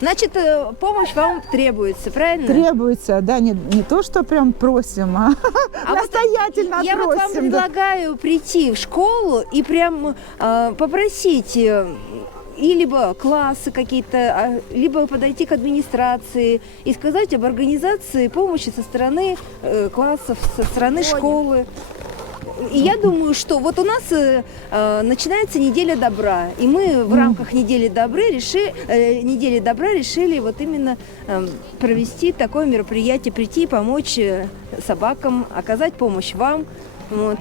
Значит, помощь вам требуется, правильно? Требуется, да, не то, что прям просим, а настоятельно вот я просим. вот вам предлагаю прийти в школу и прям попросить и либо классы какие-то, либо подойти к администрации и сказать об организации помощи со стороны классов, со стороны школы. И я думаю, что вот у нас начинается неделя добра, и мы в рамках недели добра решили вот именно провести такое мероприятие, прийти и помочь собакам, оказать помощь вам. Вот.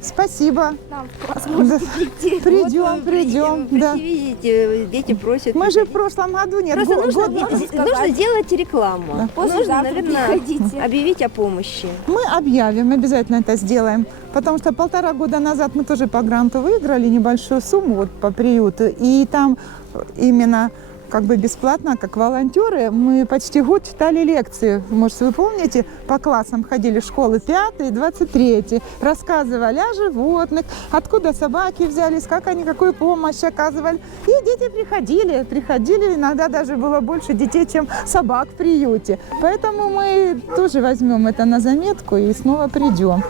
Спасибо. Нам в класс можно прийти. Придем, да. Видите, дети просят. Мы же в прошлом году, нет, Просто год нужно делать рекламу. Да. Нужно, наверное, приходите. объявить о помощи. Мы объявим, обязательно это сделаем. Потому что 1,5 года назад мы тоже по гранту выиграли небольшую сумму вот, по приюту. И там именно как бы бесплатно, как волонтеры, мы почти год читали лекции. Может, вы помните, по классам ходили школы 5 и 23, рассказывали о животных, откуда собаки взялись, как они, какую помощь оказывали. И дети приходили, иногда даже было больше детей, чем собак в приюте. Поэтому мы тоже возьмем это на заметку и снова придем.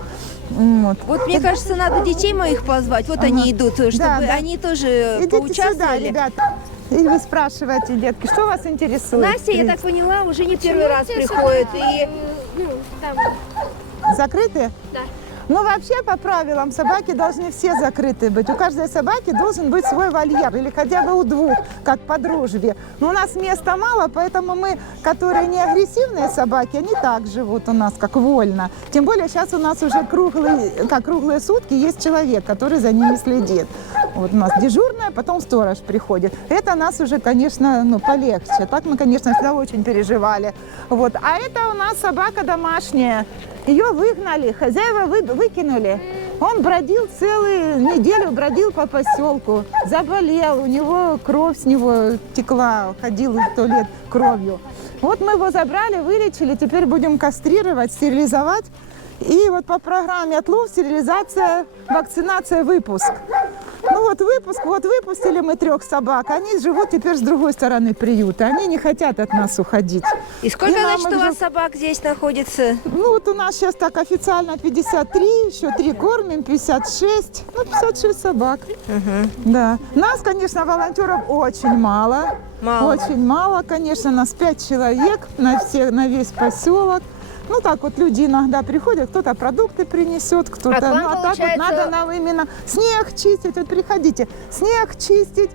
Вот мне кажется, надо детей моих позвать. Вот они идут, чтобы они тоже Идите поучаствовали. сюда, ребята. И вы спрашиваете, детки, что вас интересует? Настя, я так поняла, уже не первый раз приходит. И Закрыты? Да. Ну, вообще, по правилам, собаки должны все закрыты быть. У каждой собаки должен быть свой вольер, или хотя бы у 2, как по дружбе. Но у нас места мало, поэтому мы, которые не агрессивные собаки, они так живут у нас, как вольно. Тем более, сейчас у нас уже круглые сутки есть человек, который за ними следит. Вот у нас дежурная, потом сторож приходит. Это нас уже, конечно, полегче. Так мы, конечно, всегда очень переживали. Вот. А это у нас собака домашняя. Ее выгнали, хозяева выкинули. Он бродил целую неделю, бродил по поселку, заболел, у него кровь с него текла, ходил в туалет кровью. Вот мы его забрали, вылечили, теперь будем кастрировать, стерилизовать. И вот по программе отлов, стерилизация, вакцинация, выпуск. Ну вот выпуск, вот выпустили мы 3 собак, они живут теперь с другой стороны приюта, они не хотят от нас уходить. И сколько, нам значит, у вас собак здесь находится? Ну вот у нас сейчас так официально 53, еще 3 кормим, 56, 56 собак. Да. Нас, конечно, волонтеров очень мало. Очень мало, конечно, нас 5 человек на весь поселок. Ну так вот люди иногда приходят, кто-то продукты принесет, кто-то. А так вот надо нам именно снег чистить. Вот приходите, снег чистить,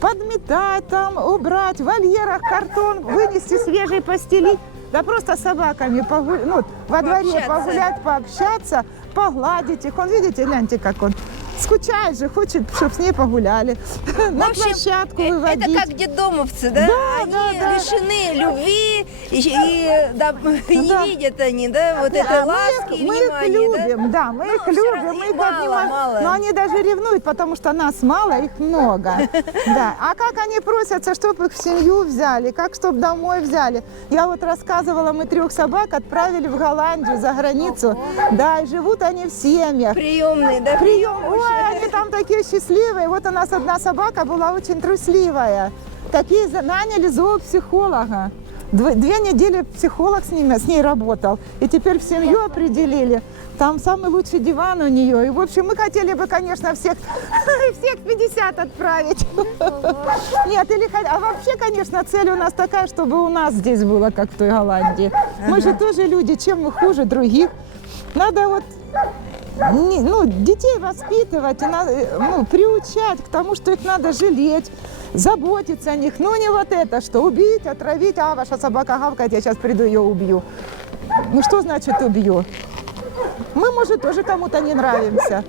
подметать там, убрать, в вольерах картон, вынести свежий, постелить. Да просто с собаками во дворе погулять, пообщаться, погладить их. Он, видите, гляньте, как он скучает же, хочет, чтобы с ней погуляли. На площадку выводить. Это как детдомовцы, да? Они лишены любви и не видят они, да, вот этой ласки и внимания. Мы их любим, да, мы их любим, мы их обнимаем. Но они даже ревнуют, потому что нас мало, их много. Да. А как они просятся, чтобы их в семью взяли, как чтобы домой взяли. Я вот рассказывала, мы 3 собак отправили в Голландию, за границу. Да, и живут они в семьях. Приемные, да? Ой, они там такие счастливые. Вот у нас одна собака была очень трусливая. Такие наняли зоопсихолога. 2 недели психолог с ней работал. И теперь в семью определили. Там самый лучший диван у нее. И, в общем, мы хотели бы, конечно, всех 50 отправить. Нет, а вообще, конечно, цель у нас такая, чтобы у нас здесь было, как в той Голландии. Мы же тоже люди, чем мы хуже других. Надо вот детей воспитывать, приучать к тому, что их надо жалеть, заботиться о них. Ну, не вот это, что убить, отравить, ваша собака гавкает, я сейчас приду, ее убью. Ну, что значит убью? Мы, может, тоже кому-то не нравимся.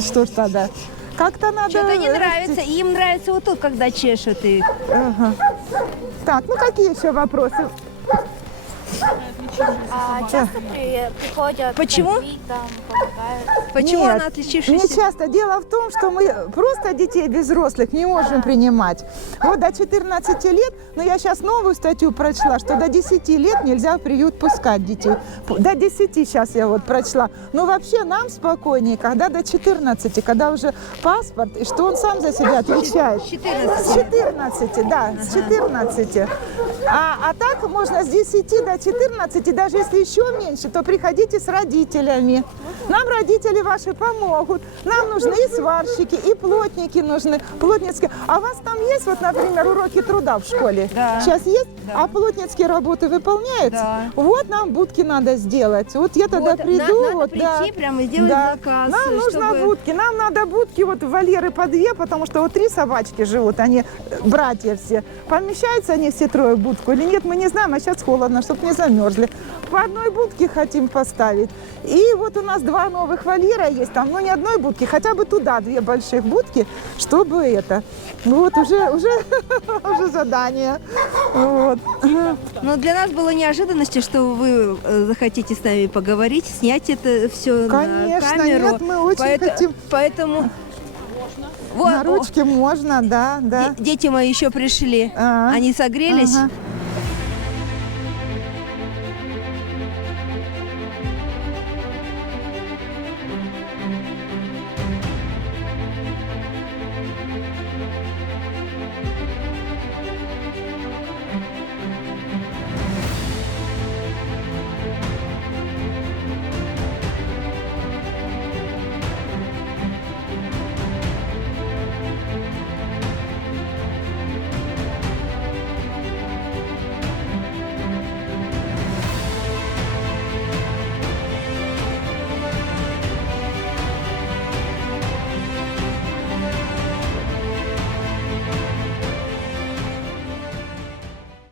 Что ж тогда? Как-то надо... Что-то не нравится. Им нравится вот тут, когда чешут их. Так, какие еще вопросы? А часто приходят Почему? кормить, там, помогают? Почему Нет, она не отличившаяся? часто. Дело в том, что мы просто детей без взрослых не можем принимать. Вот до 14 лет, но я сейчас новую статью прочла, что до 10 лет нельзя в приют пускать детей. До 10 сейчас я вот прочла. Но вообще нам спокойнее, когда до 14, когда уже паспорт, и что он сам за себя отвечает. С 14. С 14, да, с 14. А так можно с 10 до 14, даже если еще меньше, то приходите с родителями. Нам родители ваши помогут. Нам нужны и сварщики, и плотники нужны, плотницкие. А у вас там есть, вот, например, уроки труда в школе? Да. Сейчас есть? Да. А плотницкие работы выполняются? Да. Вот нам будки надо сделать. Вот я тогда Вот, приду. надо вот, прийти да. прямо и сделать Да. заказ. Нам нужно чтобы- будки. Нам надо будки, вот вольеры по 2, потому что вот 3 собачки живут, они братья все. Помещаются они все трое в будку или нет, мы не знаем, а сейчас холодно, чтобы не замерзли. По одной будке хотим поставить. И вот у нас 2 новых вольера есть там, ну не одной будки, хотя бы туда 2 больших будки, чтобы это. Ну вот уже уже задание. Вот. Но для нас было неожиданностью, что вы захотите с нами поговорить, снять это все на Конечно, камеру. нет, мы очень хотим. Поэтому... Вот, На ручке можно, да, да. дети мои еще пришли. А. Они согрелись. Ага.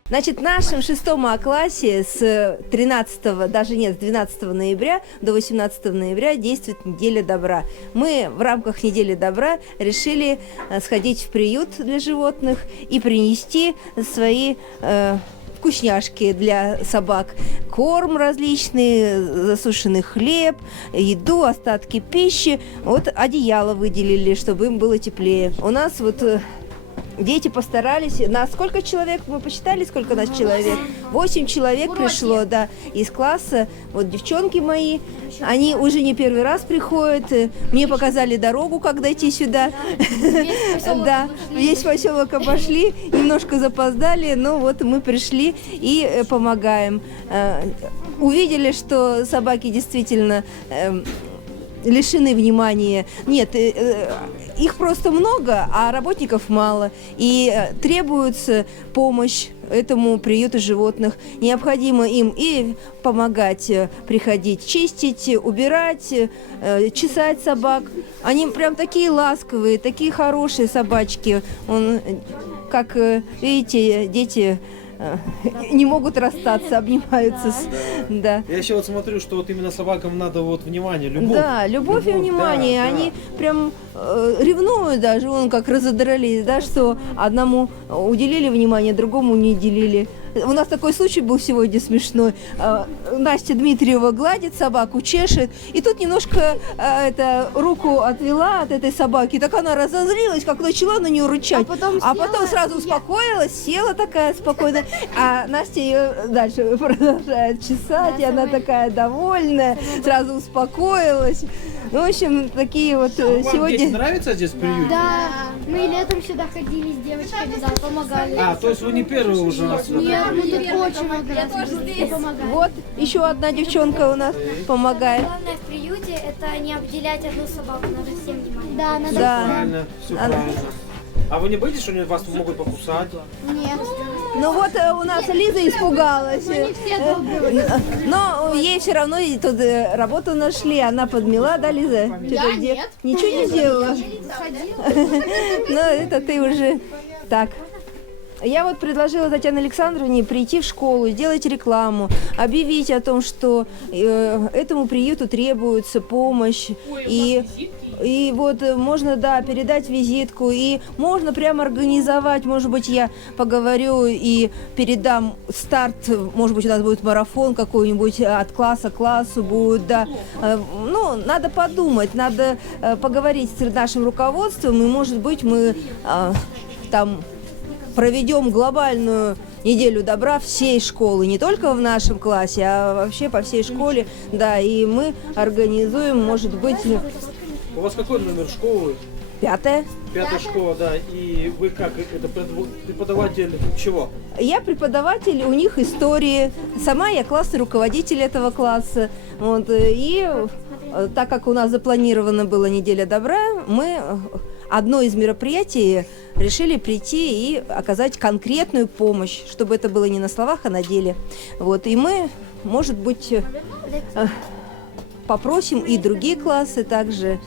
Значит, в нашем 6 классе с 13, даже нет, с 12 ноября до 18 ноября действует неделя добра. Мы в рамках недели добра решили сходить в приют для животных и принести свои вкусняшки для собак. Корм различный, засушенный хлеб, еду, остатки пищи. Вот одеяло выделили, чтобы им было теплее. У нас вот дети постарались. Нас сколько человек? Мы посчитали, сколько нас человек? 8 человек пришло, да, из класса. Вот девчонки мои, они уже не первый раз приходят. Мне показали дорогу, как дойти сюда. Да, весь поселок обошли, немножко запоздали, но вот мы пришли и помогаем. Увидели, что собаки действительно лишены внимания. Нет, их просто много, а работников мало. И требуется помощь этому приюту животных. Необходимо им и помогать приходить, чистить, убирать, чесать собак. Они прям такие ласковые, такие хорошие собачки. Как видите, дети не могут расстаться, обнимаются. Да. Я еще вот смотрю, что вот именно собакам надо вот внимание, любовь. Да, любовь и внимание. да, да. Они прям ревнуют даже, вон как разодрались, да, что одному уделили внимание, другому не уделили. У нас такой случай был сегодня смешной. Настя Дмитриева гладит собаку, чешет, и тут немножко руку отвела от этой собаки, так она разозлилась, как начала на нее рычать. А потом сразу успокоилась, села такая спокойная, а Настя ее дальше продолжает чесать, и она такая довольная, сразу успокоилась. Ну, в общем, такие вот Вам сегодня... дети нравится здесь в приюте? Да, мы летом сюда ходили с девочками, да, помогали. А, то есть вы не первые уже раз сюда Нет, мы приходите? тут очень много раз помогали. Вот еще одна девчонка у нас помогает. Главное в приюте это не обделять одну собаку, надо всем внимание. Да, надо. Да. Правильно, все правильно. А вы не боитесь, что они вас могут покусать? Нет. Ну вот у нас Лиза испугалась. Но ей все равно и тут работу нашли, она подмела, да, Лиза? Что-то нет. Ничего не сделала. Но это ты уже так. Я вот предложила Татьяне Александровне прийти в школу, сделать рекламу, объявить о том, что этому приюту требуется помощь. И И вот можно, да, передать визитку, и можно прямо организовать, может быть, я поговорю и передам старт, может быть, у нас будет марафон какой-нибудь от класса к классу будет, да. Ну, надо подумать, надо поговорить с нашим руководством, и, может быть, мы там проведем глобальную неделю добра всей школы, не только в нашем классе, а вообще по всей школе, да, и мы организуем, может быть... У вас какой номер школы? 5-я. 5-я школа, да. И вы как, это преподаватель чего? Я преподаватель у них истории, сама я классный руководитель этого класса, вот, и так как у нас запланирована была неделя добра, мы... Одно из мероприятий решили прийти и оказать конкретную помощь, чтобы это было не на словах, а на деле. Вот. И мы, может быть, попросим и другие классы также,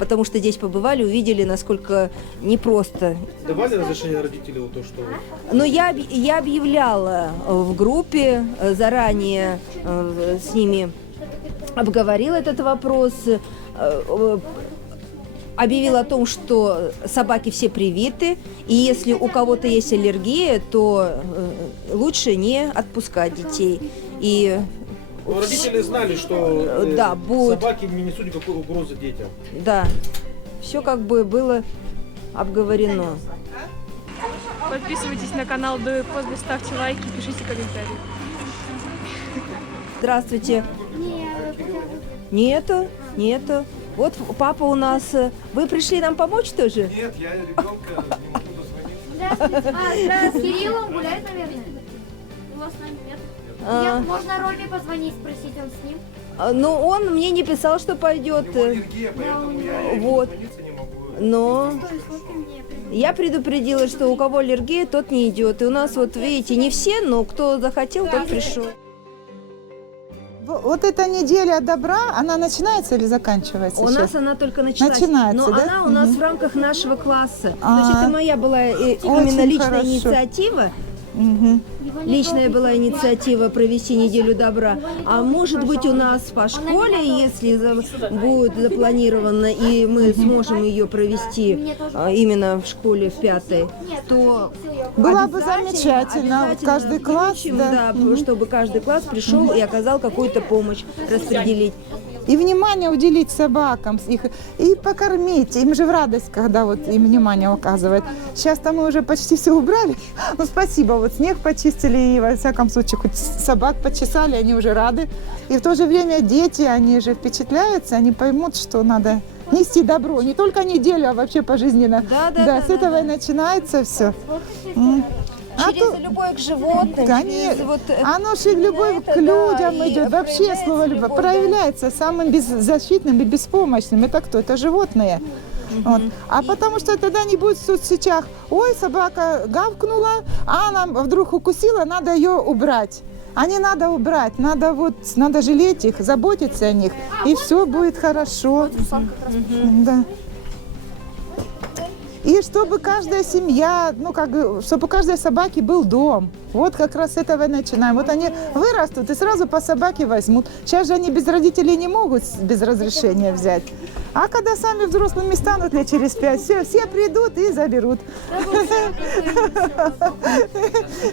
потому что здесь побывали, увидели, насколько непросто. Давали разрешение родителям то, что... Но я объявляла в группе, заранее с ними обговорила этот вопрос, объявил о том, что собаки все привиты, и если у кого-то есть аллергия, то лучше не отпускать детей. И но родители знали, что да, будет... собаки не несут никакой угрозы детям. Да, все как бы было обговорено. Подписывайтесь на канал До и После, ставьте лайки, пишите комментарии. Здравствуйте. Нету. Вот папа у нас. Вы пришли нам помочь тоже? Нет, я ребенка не буду звонить. Здравствуйте. С Кириллом гуляет, наверное? Его с нами нет. Можно Роме позвонить, спросить, он с ним? Ну, он мне не писал, что пойдет. У него аллергия, поэтому я Вот. звониться не могу. Но я предупредила, что у кого аллергия, тот не идет. И у нас, вот видите, не все, но кто захотел, тот пришел. Вот эта неделя добра, она начинается или заканчивается? У сейчас? нас она только начинается, Начинается, но да? она у нас в рамках нашего класса. А, То есть это моя была именно очень личная хорошо. инициатива. Мгм. Личная была инициатива провести неделю добра. А может быть у нас по школе, если будет запланировано, и мы сможем ее провести именно в школе в 5-й, то Было бы обязательно замечательно, вот каждый класс, включим, да. да, чтобы каждый класс пришел и оказал какую-то помощь распределить. И внимание уделить собакам, их, и покормить. Им же в радость, когда вот им внимание указывают. Сейчас-то мы уже почти все убрали. Ну, спасибо, вот снег почистили, и во всяком случае, хоть собак почесали, они уже рады. И в то же время дети, они же впечатляются, они поймут, что надо нести добро. Не только неделю, а вообще пожизненно. Да, с этого и начинается все. Через любовь к животным, Конечно. через вот... Оно же любовь к людям да, и идет. Вообще слово любовь да. проявляется самым беззащитным и беспомощным. Это кто? Это животные. Вот. А потому что тогда не будет в соцсетях: ой, собака гавкнула, а она вдруг укусила, надо ее убрать. А не надо убрать, надо жалеть их, заботиться о них, и все будет хорошо. Да. И чтобы каждая семья, чтобы у каждой собаки был дом. Вот как раз с этого и начинаем. Вот они вырастут и сразу по собаке возьмут. Сейчас же они без родителей не могут без разрешения взять. А когда сами взрослыми станут лет через 5, все придут и заберут.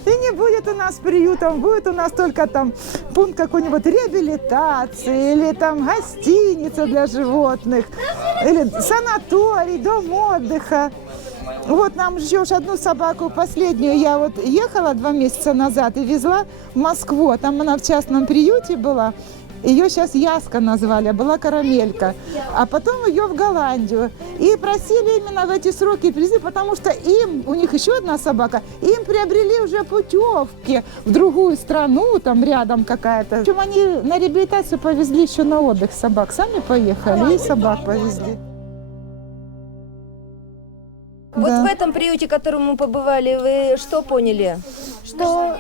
И не будет у нас приютов, будет у нас только там пункт какой-нибудь реабилитации, или там гостиница для животных, или санаторий, дом отдыха. Вот нам ждешь одну собаку, последнюю. Я вот ехала 2 месяца назад и везла в Москву. Там она в частном приюте была. Ее сейчас Яска назвали, была Карамелька. А потом ее в Голландию. И просили именно в эти сроки привезти, потому что у них еще одна собака, им приобрели уже путевки в другую страну, там рядом какая-то. Причем они на реабилитацию повезли еще на отдых собак. Сами поехали и собак повезли. Вот Да. в этом приюте, в котором мы побывали, вы что поняли? Что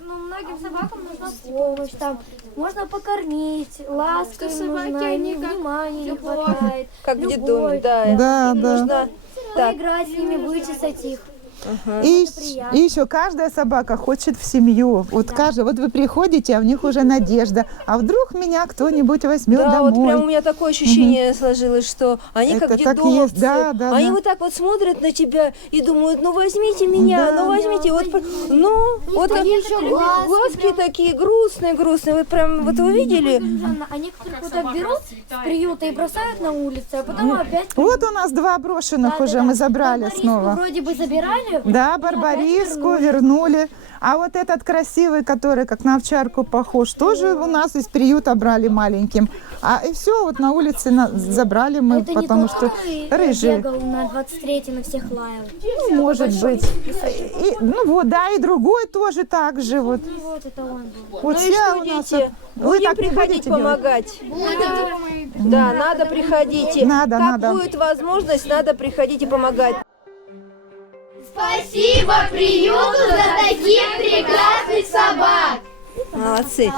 многим собакам нужна помощь, там можно покормить, ласка им нужна, им внимания не хватает, Как в любовь, детдоме, да. Да, Им да. нужно так, поиграть с ними, вычесать их. И еще каждая собака хочет в семью. Вот каждая, вот вы приходите, а у них уже надежда. А вдруг меня кто-нибудь возьмет Да, домой? вот прям у меня такое ощущение сложилось, что они Это как так детдомовцы. есть, да, да, Они да. вот так вот смотрят на тебя и думают, ну возьмите меня, Да. ну возьмите. Вот, ну, вот как еще глазки такие грустные. Вот прям, вот вы видели? А некоторых вот так берут с приюта и бросают на улице, а потом опять... Вот у нас 2 брошенных уже мы забрали Барбариску снова. вроде бы забирали. Да, Барбариску вернули. А вот этот красивый, который как на овчарку похож, тоже у нас из приюта брали маленьким. А и все, вот на улице забрали мы, Это потому не что тот, который рыжий. бегал на 23-й, на всех лаял. Ну, может быть. И, ну вот, да, и другой тоже так же. Вот, Ну вот, это он был. вот Ну и вся что, у нас. дети, Вы будем так не приходить будете делать? помогать. Да, надо приходить. Надо, как надо. будет возможность, надо приходить и помогать. Спасибо приюту за таких прекрасных собак. Молодцы.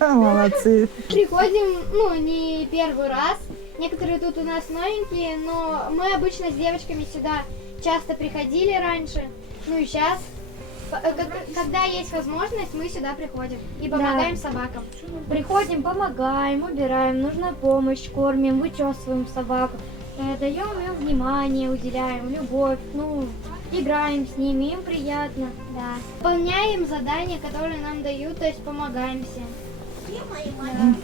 Молодцы. Приходим, ну, не первый раз. Некоторые тут у нас новенькие, но мы обычно с девочками сюда часто приходили раньше. Ну и сейчас. Когда есть возможность, мы сюда приходим и помогаем собакам. Приходим, помогаем, убираем, нужна помощь, кормим, вычесываем собаку, даем им внимание, уделяем любовь, ну, играем с ними, им приятно. Да. Выполняем задания, которые нам дают, то есть помогаем всем.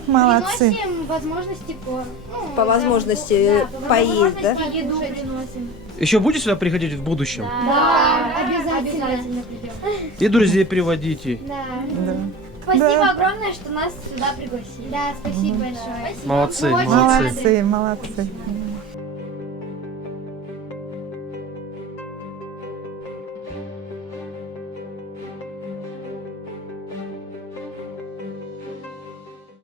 Молодцы. Приносим возможности корм. Ну, По возможности да, по поесть, да? возможности Еду кушать. приносим. Еще будете сюда приходить в будущем? Да, обязательно. Обязательно придем. И друзей приводите. Да. Да. Спасибо Да. огромное, что нас сюда пригласили. Да, спасибо большое. Молодцы, Очень молодцы. Молодцы, молодцы.